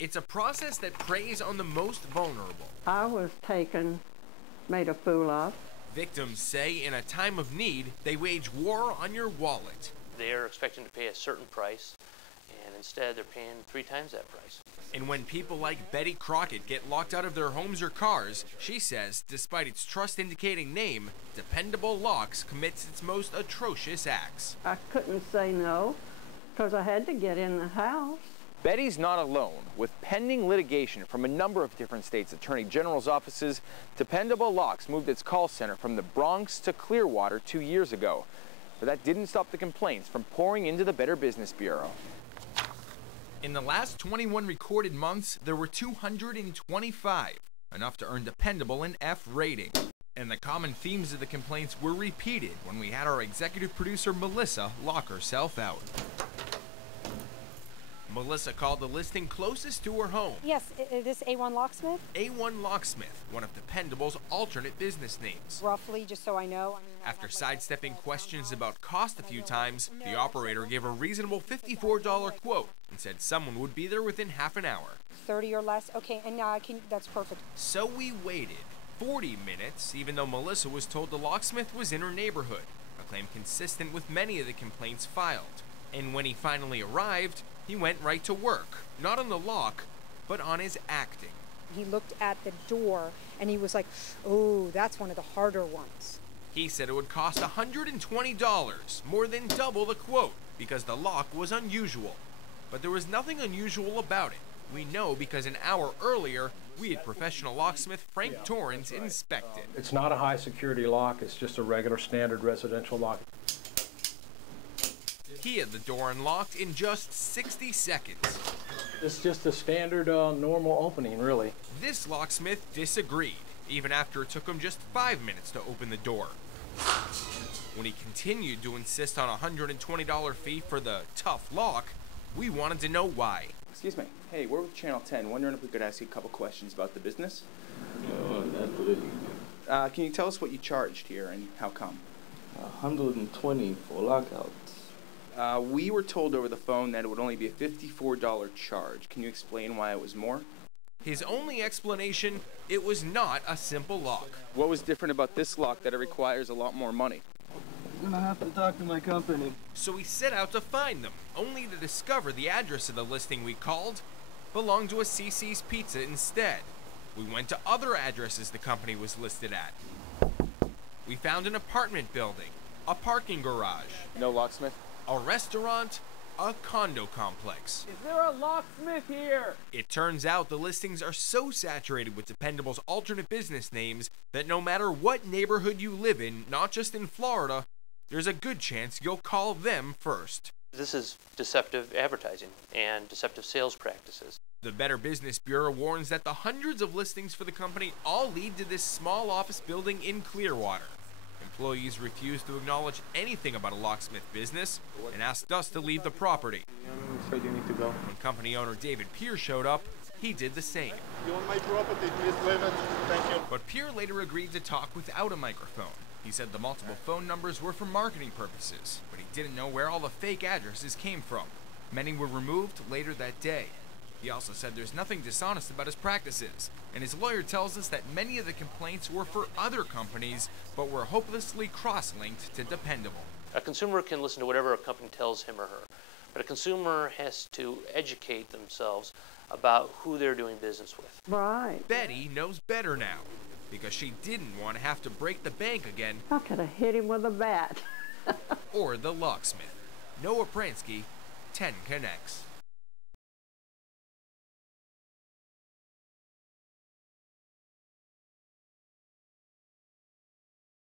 It's a process that preys on the most vulnerable. I was made a fool of. Victims say in a time of need, they wage war on your wallet. They're expecting to pay a certain price, and instead they're paying 3 times that price. And when people like Betty Crockett get locked out of their homes or cars, she says, despite its trust-indicating name, Dependable Locks commits its most atrocious acts. I couldn't say no, because I had to get in the house. Betty's not alone. With pending litigation from a number of different states' attorney general's offices, Dependable Locks moved its call center from the Bronx to Clearwater 2 years ago. But that didn't stop the complaints from pouring into the Better Business Bureau. In the last 21 recorded months, there were 225, enough to earn Dependable an F rating. And the common themes of the complaints were repeated when we had our executive producer Melissa lock herself out. Melissa called the listing closest to her home. Yes, is this A1 Locksmith? A1 Locksmith, one of Dependable's alternate business names. Roughly, just so I know. After sidestepping questions about cost a few times, the operator gave a reasonable $54 quote and said someone would be there within half an hour. 30 or less? Okay, and that's perfect. So we waited 40 minutes, even though Melissa was told the locksmith was in her neighborhood, a claim consistent with many of the complaints filed. And when he finally arrived, he went right to work, not on the lock, but on his acting. He looked at the door and he was like, oh, that's one of the harder ones. He said it would cost $120, more than double the quote, because the lock was unusual. But there was nothing unusual about it. We know because an hour earlier, we had professional locksmith Frank Torrens inspect it. It's not a high security lock, it's just a regular standard residential lock. He had the door unlocked in just 60 seconds. It's just a standard normal opening, really. This locksmith disagreed, even after it took him just 5 minutes to open the door. When he continued to insist on a $120 fee for the tough lock, we wanted to know why. Excuse me. Hey, we're with Channel 10. Wondering if we could ask you a couple questions about the business. Can you tell us what you charged here and how come? 120 for lockouts. We were told over the phone that it would only be a $54 charge. Can you explain why it was more? His only explanation, it was not a simple lock. What was different about this lock that it requires a lot more money? I'm gonna have to talk to my company. So we set out to find them, only to discover the address of the listing we called belonged to a CC's Pizza instead. We went to other addresses the company was listed at. We found an apartment building, a parking garage. No locksmith? A restaurant, a condo complex. Is there a locksmith here? It turns out the listings are so saturated with Dependable's alternate business names that no matter what neighborhood you live in, not just in Florida, there's a good chance you'll call them first. This is deceptive advertising and deceptive sales practices. The Better Business Bureau warns that the hundreds of listings for the company all lead to this small office building in Clearwater. Employees refused to acknowledge anything about a locksmith business and asked us to leave the property. I'm afraid you need to go. When company owner David Pierre showed up, he did the same. You want my property, please leave it. Thank you. But Pierre later agreed to talk without a microphone. He said the multiple phone numbers were for marketing purposes, but he didn't know where all the fake addresses came from. Many were removed later that day. He also said there's nothing dishonest about his practices, and his lawyer tells us that many of the complaints were for other companies, but were hopelessly cross-linked to Dependable. A consumer can listen to whatever a company tells him or her, but a consumer has to educate themselves about who they're doing business with. Right. Betty knows better now, because she didn't want to have to break the bank again. I could have hit him with a bat. Or the locksmith. Noah Pransky, 10 Connects.